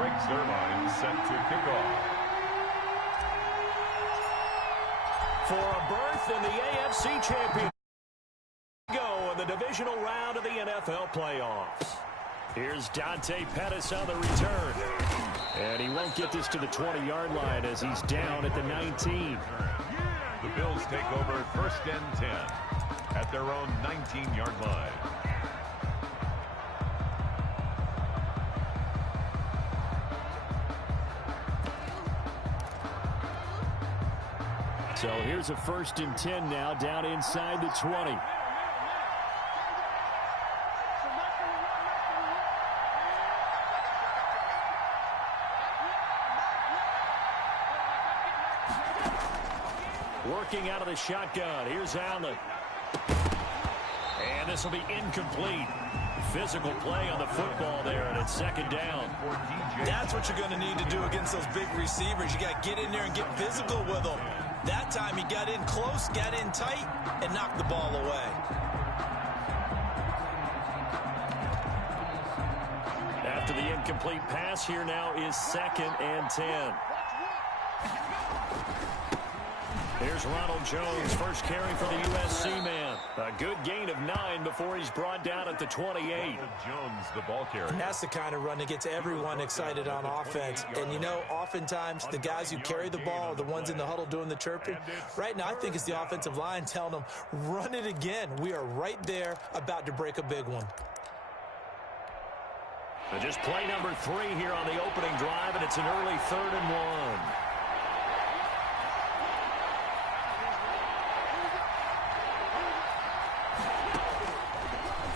breaks their line, set to kick off. For a berth in the AFC Championship go in the divisional round of the NFL playoffs. Here's Dante Pettis on the return. And he won't get this to the 20-yard line as he's down at the 19. The Bills take over 1st and 10 at their own 19-yard line. So here's a 1st and 10 now down inside the 20. Working out of the shotgun. Here's Allen. And this will be incomplete. Physical play on the football there, and it's 2nd down. That's what you're going to need to do against those big receivers. You got to get in there and get physical with them. That time he got in close, got in tight, and knocked the ball away. After the incomplete pass, here now is 2nd and 10. Here's Ronald Jones, first carry for the USC man. A good gain of 9 before he's brought down at the 28. Jones, the ball carrier. And that's the kind of run that gets everyone excited on offense. And, you know, oftentimes the guys who carry the ball are the ones in the huddle doing the chirping. Right now, I think it's the offensive line telling them, run it again. We are right there about to break a big one. And just play number 3 here on the opening drive, and it's an early 3rd and 1.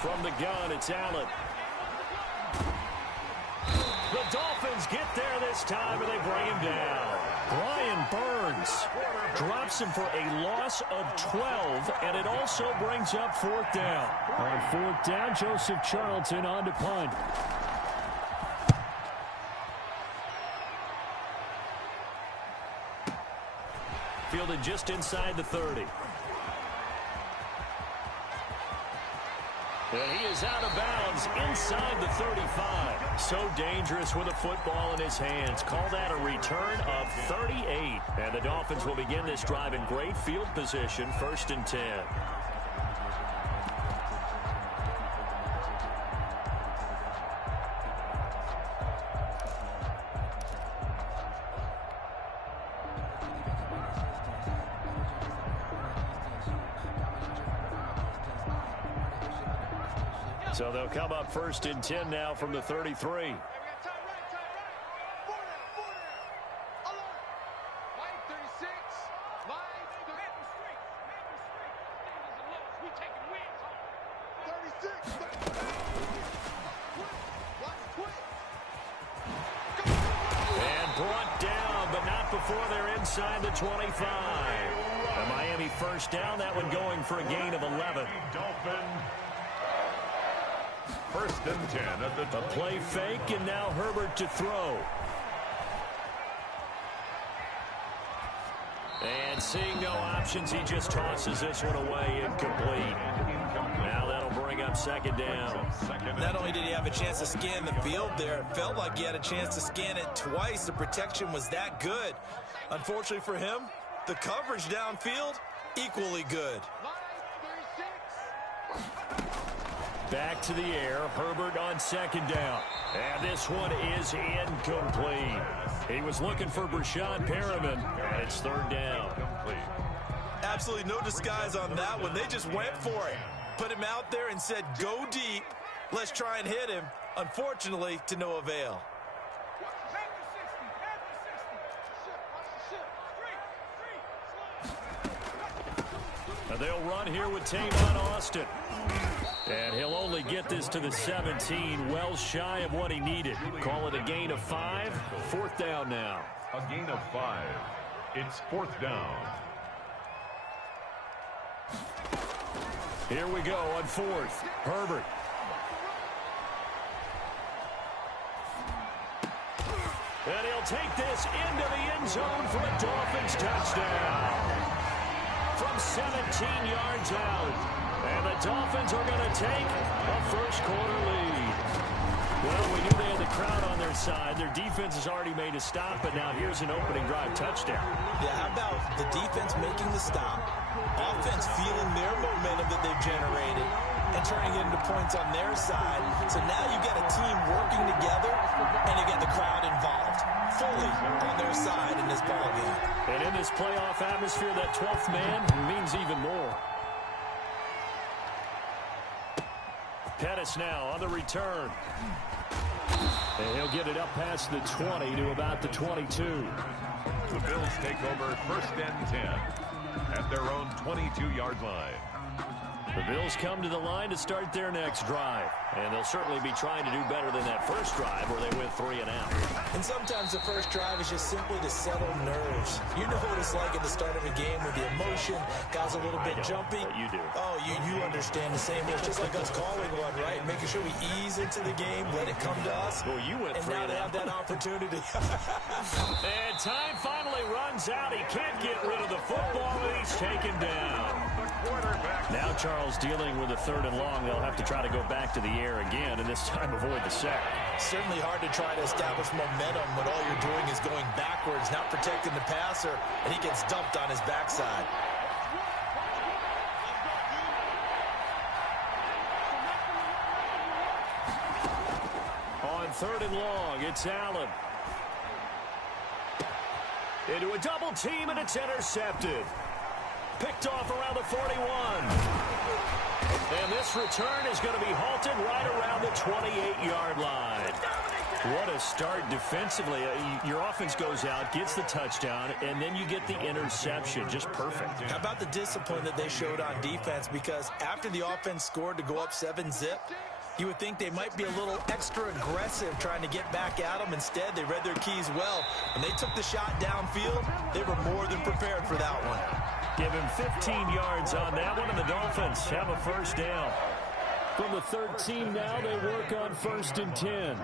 From the gun, it's Allen. The Dolphins get there this time, and they bring him down. Brian Burns drops him for a loss of 12, and it also brings up 4th down. On 4th down, Joseph Charlton on to punt. Fielded just inside the 30. And he is out of bounds inside the 35. So dangerous with a football in his hands. Call that a return of 38. And the Dolphins will begin this drive in great field position, 1st and 10. So they'll come up 1st and 10 now from the 33. And brought down, but not before they're inside the 25. The Miami 1st down, that one going for a gain of 11. Dolphin. 1st and 10 at the 20. A play fake, and now Herbert to throw. And seeing no options, he just tosses this one away, incomplete. Now that'll bring up 2nd down. Not only did he have a chance to scan the field there, it felt like he had a chance to scan it twice. The protection was that good. Unfortunately for him, the coverage downfield, equally good. Back to the air, Herbert on 2nd down. And this one is incomplete. He was looking for Brashad Perriman, and it's 3rd down. Absolutely no disguise on that one. They just went for it. Put him out there and said, go deep. Let's try and hit him. Unfortunately, to no avail. And they'll run here with Tavon Austin. And he'll only get this to the 17, well shy of what he needed. Call it a gain of 5. 4th down now. A gain of 5. It's 4th down. Here we go on 4th. Herbert. And he'll take this into the end zone for a Dolphins touchdown. From 17 yards out. And the Dolphins are going to take a 1st quarter lead. Well, we knew they had the crowd on their side. Their defense has already made a stop, but now here's an opening drive touchdown. Yeah, how about the defense making the stop, offense feeling their momentum that they've generated, and turning it into points on their side. So now you've got a team working together, and you get the crowd involved fully on their side in this ballgame. And in this playoff atmosphere, that 12th man means even more. Pettis now on the return. And he'll get it up past the 20 to about the 22. The Bills take over first and 10 at their own 22-yard line. The Bills come to the line to start their next drive. And they'll certainly be trying to do better than that first drive where they went 3 and out. And sometimes the first drive is just simply to settle nerves. You know what it's like at the start of a game with the emotion, guys a little bit jumpy. You do. Oh, you understand the same. It's just like us calling one, right? Making sure we ease into the game, let it come to us. Well, you went and 3 now and they out. have that opportunity. And time finally runs out. He can't get rid of the football, and he's taken down. Now Charles dealing with a 3rd and long. They'll have to try to go back to the air again, and this time avoid the sack. Certainly hard to try to establish momentum when all you're doing is going backwards, not protecting the passer, and he gets dumped on his backside. On 3rd and long, it's Allen. Into a double team, and it's intercepted. Picked off around the 41. And this return is going to be halted right around the 28-yard line. What a start defensively. Your offense goes out, gets the touchdown, and then you get the interception. Just perfect. How about the discipline that they showed on defense? Because after the offense scored to go up 7-zip, you would think they might be a little extra aggressive trying to get back at them. Instead, they read their keys well. When they took the shot downfield, they were more than prepared for that one. Give him 15 yards on that one, and the Dolphins have a first down. From the 13 now, they work on 1st and 10.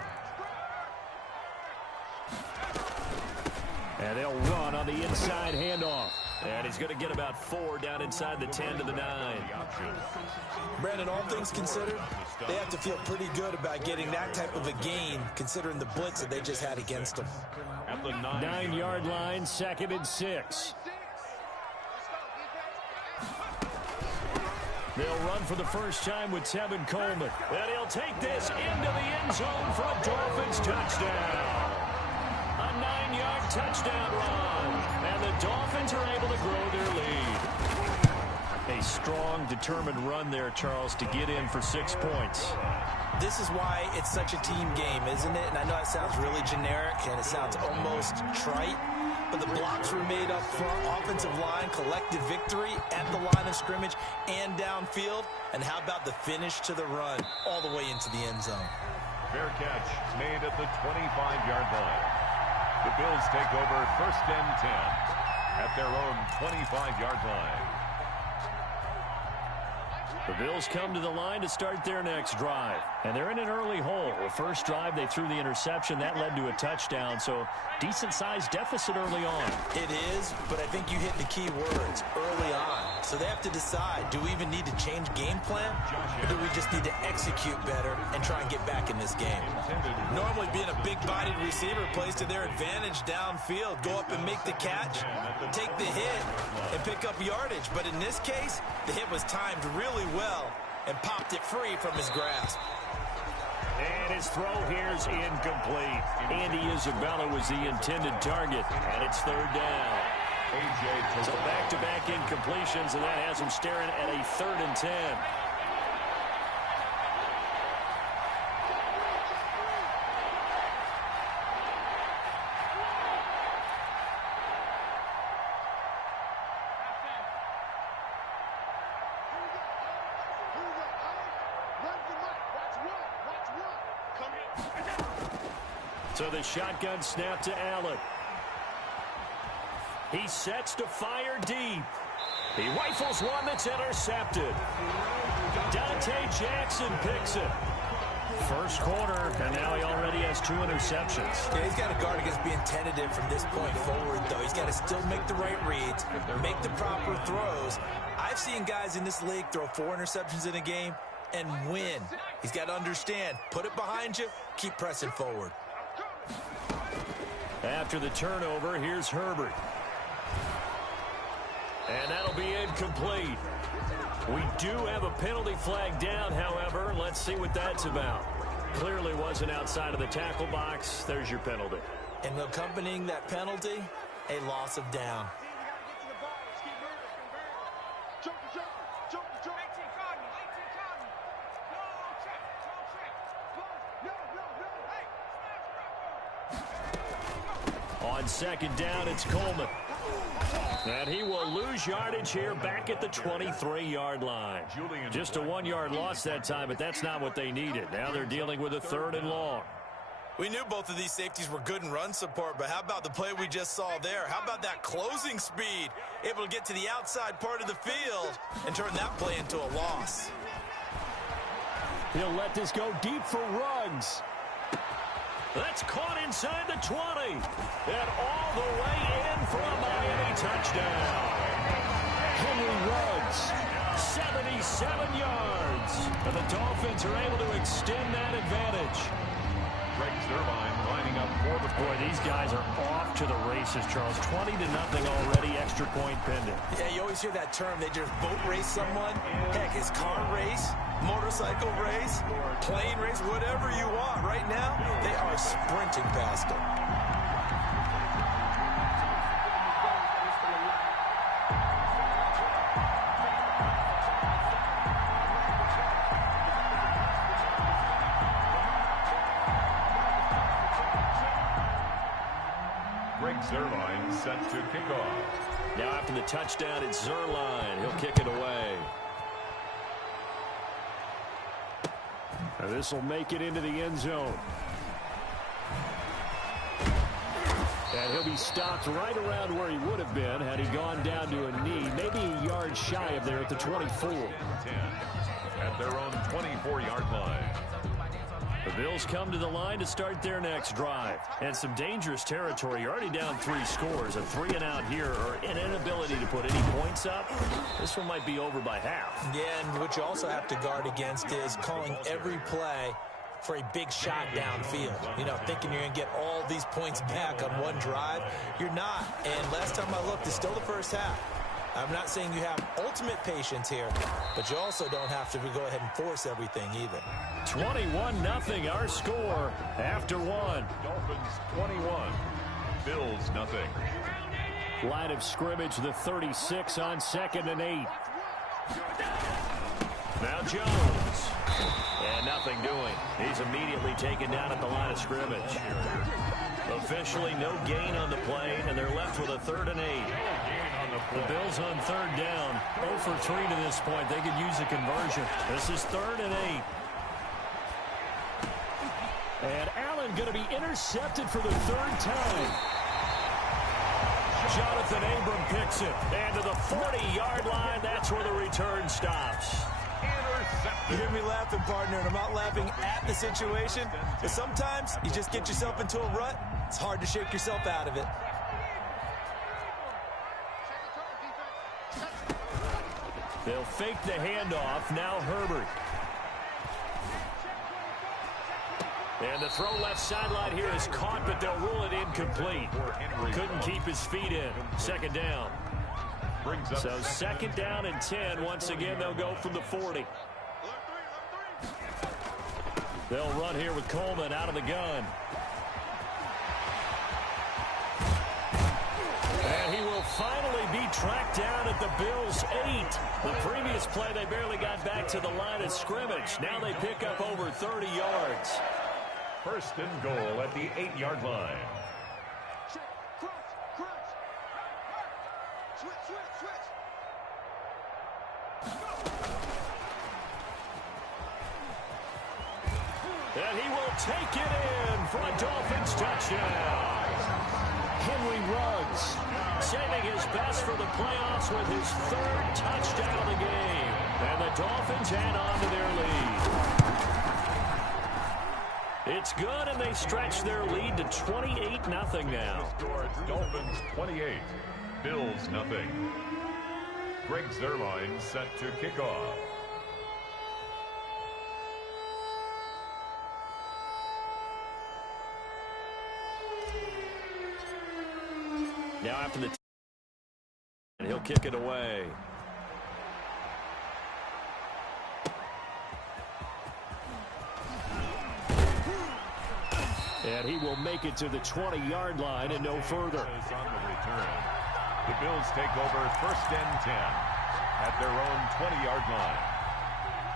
And they'll run on the inside handoff. And he's going to get about 4 down inside the 10 to the 9. Brandon, all things considered, they have to feel pretty good about getting that type of a gain, considering the blitz that they just had against them. At the 9-yard line, 2nd and 6. They'll run for the first time with Tevin Coleman. And he'll take this into the end zone for a Dolphins touchdown. A 9-yard touchdown run. And the Dolphins are able to grow their lead. A strong, determined run there, Charles, to get in for 6 points. This is why it's such a team game, isn't it? And I know it sounds really generic and it sounds almost trite, but the blocks were made up front, offensive line, collective victory at the line of scrimmage and downfield. And how about the finish to the run all the way into the end zone? fair catch made at the 25-yard line. The Bills take over 1st and 10 at their own 25-yard line. The Bills come to the line to start their next drive. And they're in an early hole. The first drive, they threw the interception. That led to a touchdown. So decent-sized deficit early on. It is, but I think you hit the key words, early on. So they have to decide, do we even need to change game plan? Or do we just need to execute better and try and get back in this game? Normally being a big-bodied receiver plays to their advantage downfield. Go up and make the catch, take the hit, and pick up yardage. But in this case, the hit was timed really well and popped it free from his grasp. And his throw here's incomplete. Andy Isabella was the intended target, and it's 3rd down. So back-to-back incompletions, and that has him staring at a 3rd and 10. So the shotgun snap to Allen. He sets to fire deep. He rifles one that's intercepted. Dante Jackson picks it. First quarter, and now he already has 2 interceptions. Yeah, he's got to guard against being tentative from this point forward, though. He's got to still make the right reads, make the proper throws. I've seen guys in this league throw 4 interceptions in a game, and win. He's got to understand, put it behind you, keep pressing forward. After the turnover, here's Herbert. And that'll be incomplete. We do have a penalty flag down, however. Let's see what that's about. Clearly wasn't outside of the tackle box. There's your penalty. And accompanying that penalty, a loss of down. On second down, it's Coleman. And he will lose yardage here back at the 23-yard line. Just a 1-yard loss that time, but that's not what they needed. Now they're dealing with a 3rd and long. We knew both of these safeties were good in run support, but how about the play we just saw there? How about that closing speed? Able to get to the outside part of the field and turn that play into a loss. He'll let this go deep for Ruggs. That's caught inside the 20. And all the way in for a Miami touchdown. Henry Ruggs, 77 yards. And the Dolphins are able to extend that advantage. Greg Zervine lining up for the Boy, these guys are off to the races, Charles. 20-0 already, extra point pending. Yeah, you always hear that term. They just boat race someone. Heck, it's car race, motorcycle race, plane race, whatever you want. Right now, they are sprinting past them. Zerline set to kick off. Now after the touchdown, it's Zerline. He'll kick it away. This will make it into the end zone. And he'll be stopped right around where he would have been had he gone down to a knee, maybe a yard shy of there at the 24. 10 at their own 24-yard line. The Bills come to the line to start their next drive. And some dangerous territory. You're already down 3 scores. A 3-and-out here, or an inability to put any points up. This one might be over by half. Yeah, and what you also have to guard against is calling every play for a big shot downfield. You know, thinking you're going to get all these points back on one drive. You're not. And last time I looked, it's still the first half. I'm not saying you have ultimate patience here, but you also don't have to go ahead and force everything either. 21-0 our score after 1. Dolphins 21, Bills nothing. Line of scrimmage, the 36 on 2nd and 8. Now Jones. And nothing doing. He's immediately taken down at the line of scrimmage. Officially no gain on the play, and they're left with a 3rd and 8. The Bills on 3rd down. 0 for 3 to this point. They could use a conversion. This is 3rd and 8. And Allen going to be intercepted for the 3rd time. Jonathan Abram picks it. And to the 40-yard line, that's where the return stops. You hear me laughing, partner, and I'm not laughing at the situation, but sometimes you just get yourself into a rut. It's hard to shake yourself out of it. They'll fake the handoff. Now Herbert. And the throw left sideline here is caught, but they'll rule it incomplete. Couldn't keep his feet in. 2nd down. So 2nd down and 10. Once again, they'll go from the 40. They'll run here with Coleman out of the gun. And he will finally be tracked down at the Bills' 8. The previous play, they barely got back to the line of scrimmage. Now they pick up over 30 yards. 1st and goal at the 8-yard line. And he will take it in for a Dolphins touchdown. Henry Ruggs saving his best for the playoffs with his 3rd touchdown of the game. And the Dolphins add on to their lead. It's good, and they stretch their lead to 28-0 now. Dolphins 28, Bills nothing. Greg Zerline set to kick off. Now after the and he'll kick it away. And he will make it to the 20-yard line and no further. On the return. The Bills take over 1st and 10 at their own 20-yard line.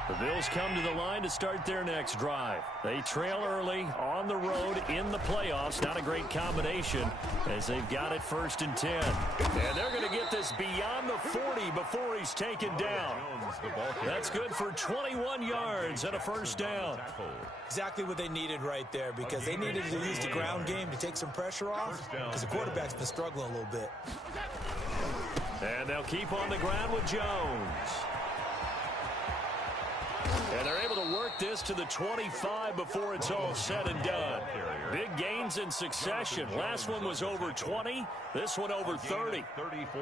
The Bills come to the line to start their next drive. They trail early on the road in the playoffs. Not a great combination as they've got it 1st and 10. And they're going to get this beyond the 40 before he's taken down. That's good for 21 yards and a 1st down. Exactly what they needed right there, because they needed to use the ground game to take some pressure off, because the quarterback's been struggling a little bit. And they'll keep on the ground with Jones. And they're able to work this to the 25 before it's all said and done. Big gains in succession. Last one was over 20. This one over 30.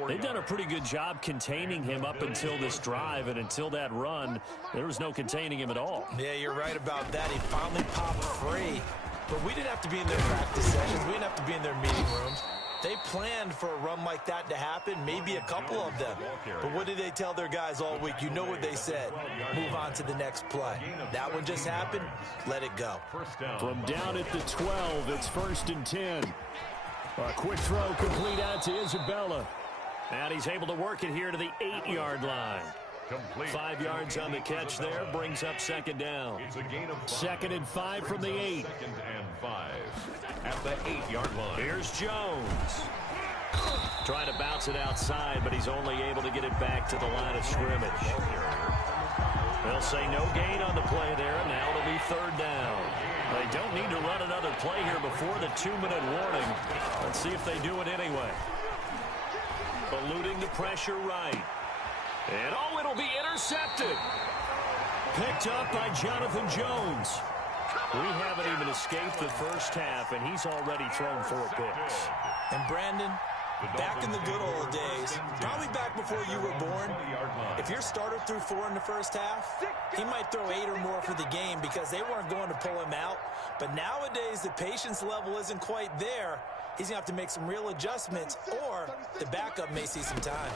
They've done a pretty good job containing him up until this drive, and until that run, there was no containing him at all. Yeah, you're right about that. He finally popped free. But we didn't have to be in their practice sessions. We didn't have to be in their meeting rooms. They planned for a run like that to happen, maybe a couple of them. But what did they tell their guys all week? You know what they said. Move on to the next play. That one just happened. Let it go. From down at the 12, it's 1st and 10. A quick throw complete out to Isabella. And he's able to work it here to the 8-yard line. 5 yards on the catch there, brings up 2nd down. 2nd and 5 from the 8. 2nd and 5 at the 8-yard line. Here's Jones. Trying to bounce it outside, but he's only able to get it back to the line of scrimmage. They'll say no gain on the play there, and now it'll be 3rd down. They don't need to run another play here before the 2-minute warning. Let's see if they do it anyway. Eluding the pressure right. And, oh, it'll be intercepted. Picked up by Jonathan Jones. We haven't even escaped the first half, and he's already thrown 4 picks. And, Brandon, back in the good old days, probably back before you were born, if your starter threw 4 in the first half, he might throw 8 or more for the game because they weren't going to pull him out. But nowadays, the patience level isn't quite there. He's going to have to make some real adjustments, or the backup may see some time.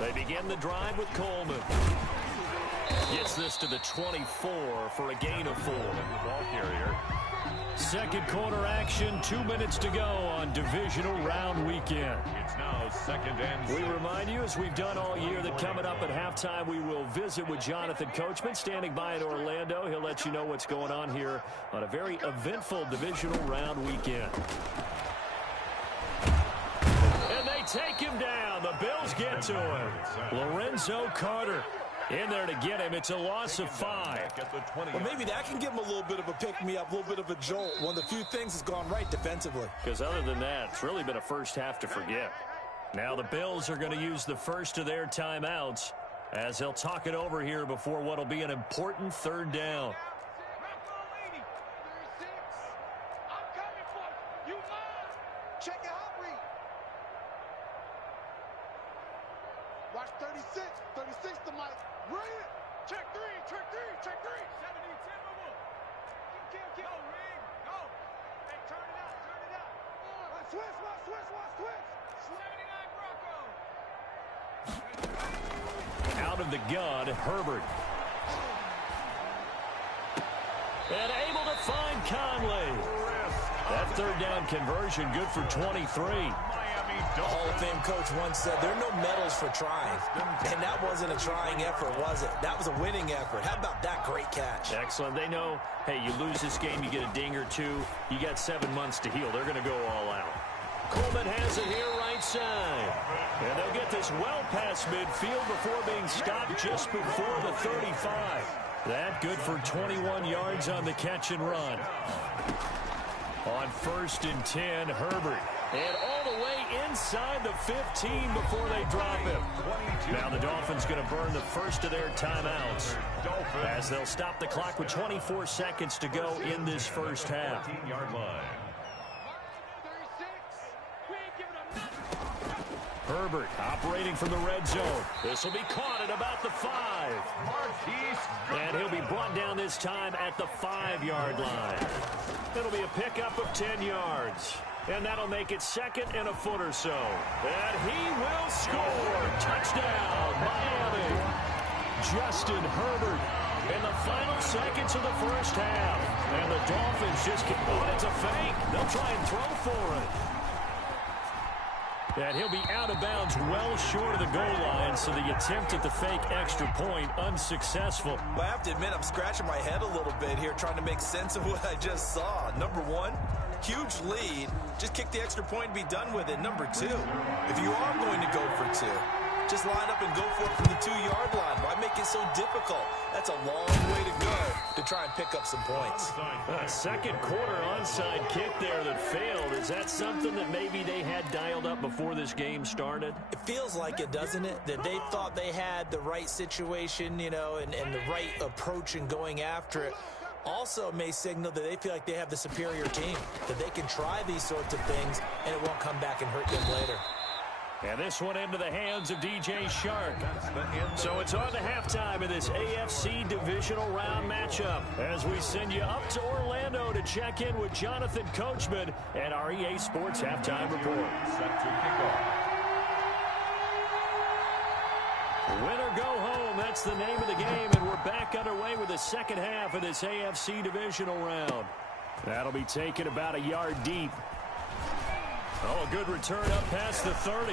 They begin the drive with Coleman. Gets this to the 24 for a gain of 4. Ball carrier. Second quarter action, 2 minutes to go on divisional round weekend. It's now 2nd and 6. We remind you, as we've done all year, that coming up at halftime, we will visit with Jonathan Coachman, standing by in Orlando. He'll let you know what's going on here on a very eventful divisional round weekend. And they take him down. The Bills get to him. Lorenzo Carter in there to get him. It's a loss of 5. Well, maybe that can give him a little bit of a pick-me-up, a little bit of a jolt. One of the few things that's gone right defensively. Because other than that, it's really been a first half to forget. Now the Bills are going to use the first of their timeouts as they'll talk it over here before what will be an important 3rd down. Check it out, read. Watch 36 to Mike. Read it. Check 3. 70, 10, move up. Go, Reed. Go. Hey, turn it out. Switch. 79 Bronco. Out of the gun, Herbert. And able to find Conley. That 3rd down conversion good for 23. The Hall of Fame coach once said, there are no medals for trying. And that wasn't a trying effort, was it? That was a winning effort. How about that great catch? Excellent. They know, hey, you lose this game, you get a ding or 2. You got 7 months to heal. They're going to go all out. Coleman has it here right side. And they'll get this well past midfield before being stopped just before the 35. That good for 21 yards on the catch and run. On 1st and 10, Herbert. And all the way inside the 15 before they drop him. Now the Dolphins going to burn the first of their timeouts as they'll stop the clock with 24 seconds to go in this first half. 15-yard line. Herbert operating from the red zone. This will be caught at about the 5. And he'll be brought down this time at the 5-yard line. It'll be a pickup of 10 yards. And that'll make it 2nd and a foot or so. And he will score. Touchdown, Miami. Justin Herbert in the final seconds of the first half. And the Dolphins just get, oh, it's a fake. They'll try and throw for it. And he'll be out of bounds well short of the goal line, so the attempt at the fake extra point unsuccessful. Well, I have to admit, I'm scratching my head a little bit here trying to make sense of what I just saw. Number one, huge lead. Just kick the extra point and be done with it. Number two, if you are going to go for two, just line up and go for it from the 2-yard line. Why make it so difficult? That's a long way to go to try and pick up some points. Second quarter onside kick there that failed. Is that something that maybe they had dialed up before this game started? It feels like it, doesn't it? That they thought they had the right situation, you know, and the right approach in going after it. Also may signal that they feel like they have the superior team, that they can try these sorts of things and it won't come back and hurt them later. And this one into the hands of DJ Shark. So it's on to halftime of this AFC divisional round matchup as we send you up to Orlando to check in with Jonathan Coachman and our EA Sports Halftime Report. Set to kick off. Win or go home, that's the name of the game, and we're back underway with the second half of this AFC divisional round. That'll be taken about a yard deep. Oh, a good return up past the 30.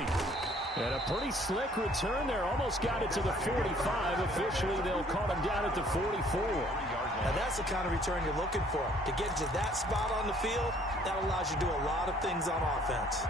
And a pretty slick return there. Almost got it to the 45. Officially, they'll call him down at the 44. Now, that's the kind of return you're looking for. To get to that spot on the field, that allows you to do a lot of things on offense.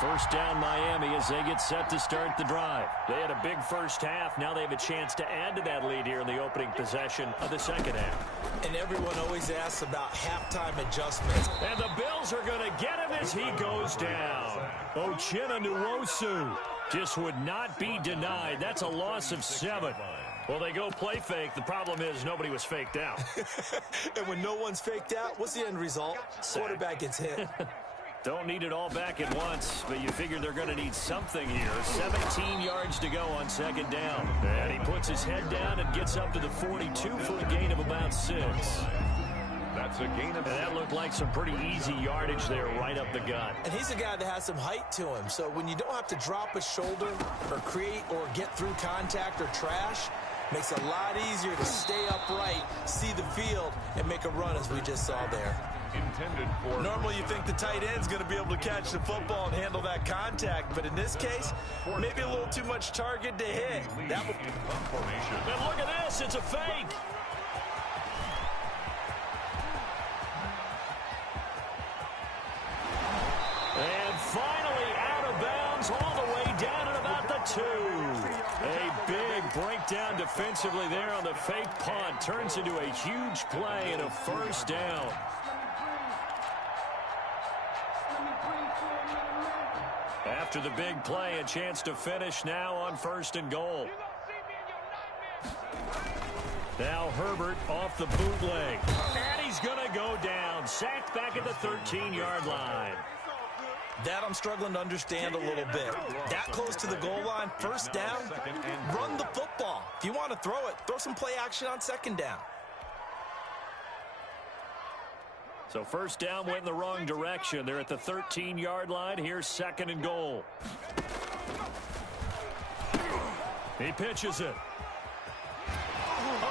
First down Miami as they get set to start the drive. They had a big first half. Now they have a chance to add to that lead here in the opening possession of the second half. And everyone always asks about halftime adjustments. And the Bills are going to get him as he goes down. Uchenna Nwosu just would not be denied. That's a loss of 7. Well, they go play fake. The problem is nobody was faked out. And when no one's faked out, what's the end result? Quarterback gets hit. Don't need it all back at once, but you figure they're going to need something here. 17 yards to go on second down. And he puts his head down and gets up to the 42 for a gain of about 6. That's a gain of 6. And that looked like some pretty easy yardage there right up the gut. And he's a guy that has some height to him. So when you don't have to drop a shoulder or create or get through contact or trash, makes it a lot easier to stay upright, see the field, and make a run as we just saw there. Intended for normally you think the tight end's going to be able to catch the football and handle that contact, but in this case, maybe a little too much target to hit. That would... And look at this, it's a fake. And finally out of bounds all the way down at about the 2. A big breakdown defensively there on the fake punt. Turns into a huge play and a first down. After the big play, a chance to finish now on 1st and goal. Now Herbert off the bootleg. And he's going to go down. Sacked back at the 13-yard line. That I'm struggling to understand a little bit. That close to the goal line, first down, run the football. If you want to throw it, throw some play action on second down. So first down went in the wrong direction. They're at the 13-yard line. Here's 2nd and goal. He pitches it.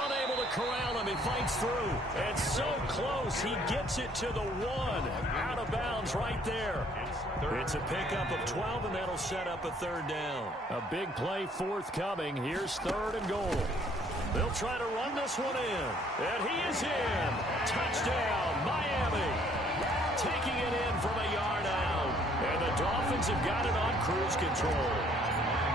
Unable to corral him. He fights through. And so close. He gets it to the 1. Out of bounds right there. It's a pickup of 12, and that'll set up a 3rd down. A big play forthcoming. Here's 3rd and goal. They'll try to run this one in. And he is in. Touchdown, Miami. Taking it in from a yard out. And the Dolphins have got it on cruise control.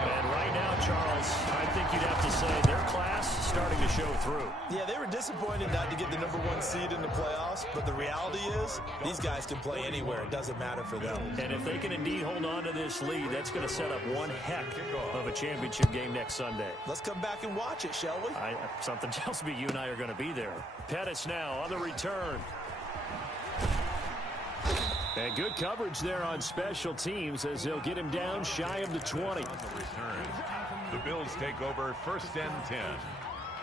And right now, Charles, I think you'd have to say their class starting to show through. Yeah, they were disappointed not to get the #1 seed in the playoffs, but the reality is these guys can play anywhere. It doesn't matter for them. And if they can indeed hold on to this lead, that's going to set up one heck of a championship game next Sunday. Let's come back and watch it, shall we? Something tells me you and I are going to be there. Pettis now on the return. And good coverage there on special teams as they'll get him down shy of the 20. the Bills take over 1st and 10.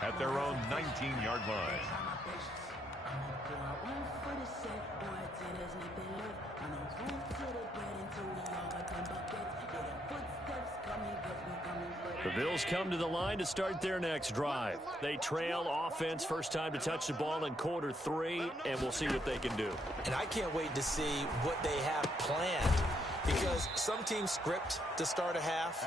at their own 19-yard line. The Bills come to the line to start their next drive. They trail offense, first time to touch the ball in quarter 3, and we'll see what they can do. And I can't wait to see what they have planned, because some teams script to start a half.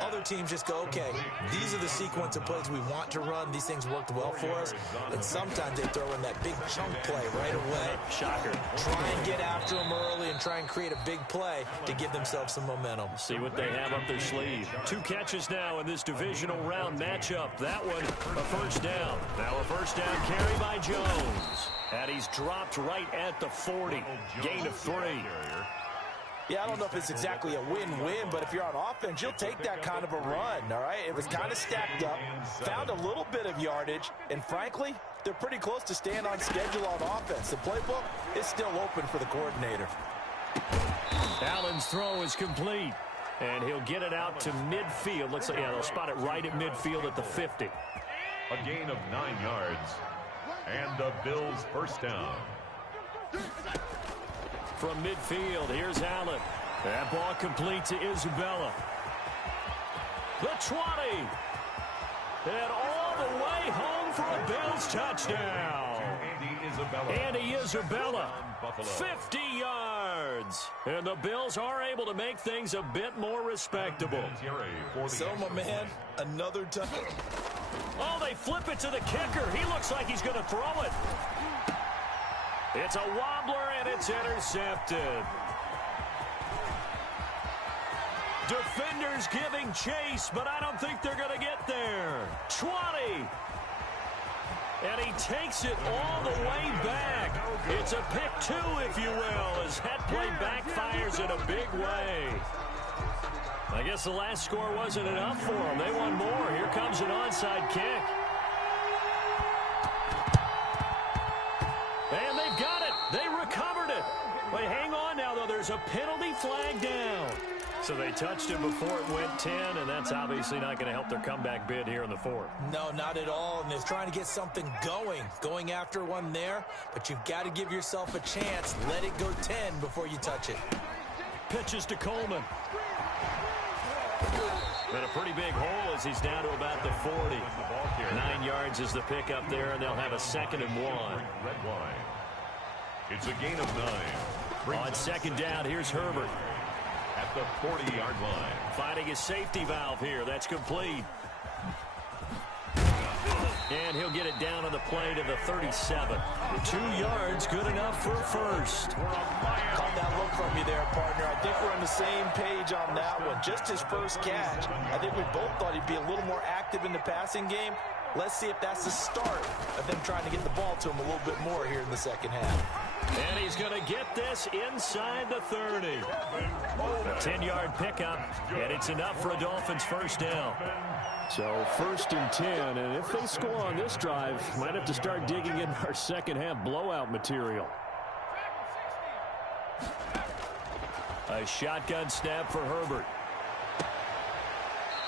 Other teams just go, okay, these are the sequence of plays we want to run. These things worked well for us. And sometimes they throw in that big chunk play right away. Shocker. Try and get after them early and try and create a big play to give themselves some momentum. See what they have up their sleeve. 2 catches now in this divisional round matchup. That one, a first down. Now a first down carry by Jones. And he's dropped right at the 40. Gain of 3. Yeah, I don't know if it's exactly a win-win, but if you're on offense, you'll take that kind of a run, all right? It was kind of stacked up, found a little bit of yardage, and frankly, they're pretty close to staying on schedule on offense. The playbook is still open for the coordinator. Allen's throw is complete, and he'll get it out to midfield. Looks like, yeah, they'll spot it right at midfield at the 50. A gain of 9 yards, and the Bills first down. From midfield, here's Allen. That ball complete to Isabella. The 20. And all the way home for a Bills touchdown. Andy Isabella, 50 yards. And the Bills are able to make things a bit more respectable. So, my man, another time. Oh, they flip it to the kicker. He looks like he's going to throw it. It's a wobbler, and it's intercepted. Defenders giving chase, but I don't think they're going to get there. 20. And he takes it all the way back. It's a pick 2, if you will, as that play backfires in a big way. I guess the last score wasn't enough for them. They want more. Here comes an onside kick. And they've got it. They recovered it. But hang on now, though. There's a penalty flag down. So they touched it before it went 10, and that's obviously not going to help their comeback bid here in the 4th. No, not at all. And they're trying to get something going after one there. But you've got to give yourself a chance. Let it go 10 before you touch it. Pitches to Coleman. But a pretty big hole as he's down to about the 40. 9 yards is the pickup there, and they'll have a 2nd and 1. Red line. It's a gain of 9. On 2nd down, here's Herbert. At the 40-yard line. Finding his safety valve here. That's complete. And he'll get it down on the play to the 37. 2 yards, good enough for a first. Caught that look from you there, partner. I think we're on the same page on that one. Just his first catch. I think we both thought he'd be a little more active in the passing game. Let's see if that's the start of them trying to get the ball to him a little bit more here in the second half. And he's going to get this inside the 30. A 10-yard pickup, and it's enough for a Dolphins first down. So 1st and 10, and if they score on this drive, might have to start digging in our second half blowout material. A shotgun snap for Herbert.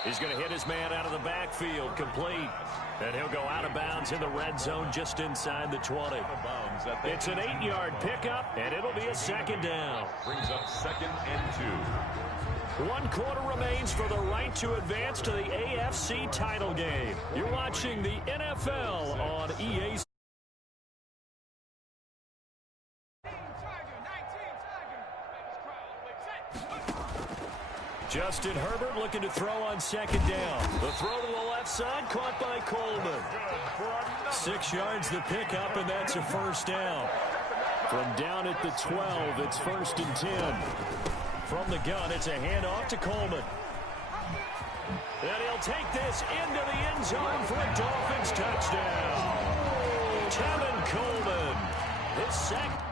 He's going to hit his man out of the backfield, complete. And he'll go out of bounds in the red zone just inside the 20. It's an 8-yard pickup, and it'll be a 2nd down. Brings up 2nd and 2. 1 quarter remains for the right to advance to the AFC title game. You're watching the NFL on EA. Justin Herbert looking to throw on 2nd down. The throw to the left side, caught by Coleman. 6 yards the pickup, and that's a first down. From down at the 12, it's 1st and 10. From the gun, it's a handoff to Coleman. And he'll take this into the end zone for a Dolphins touchdown. Tevin Coleman, his second.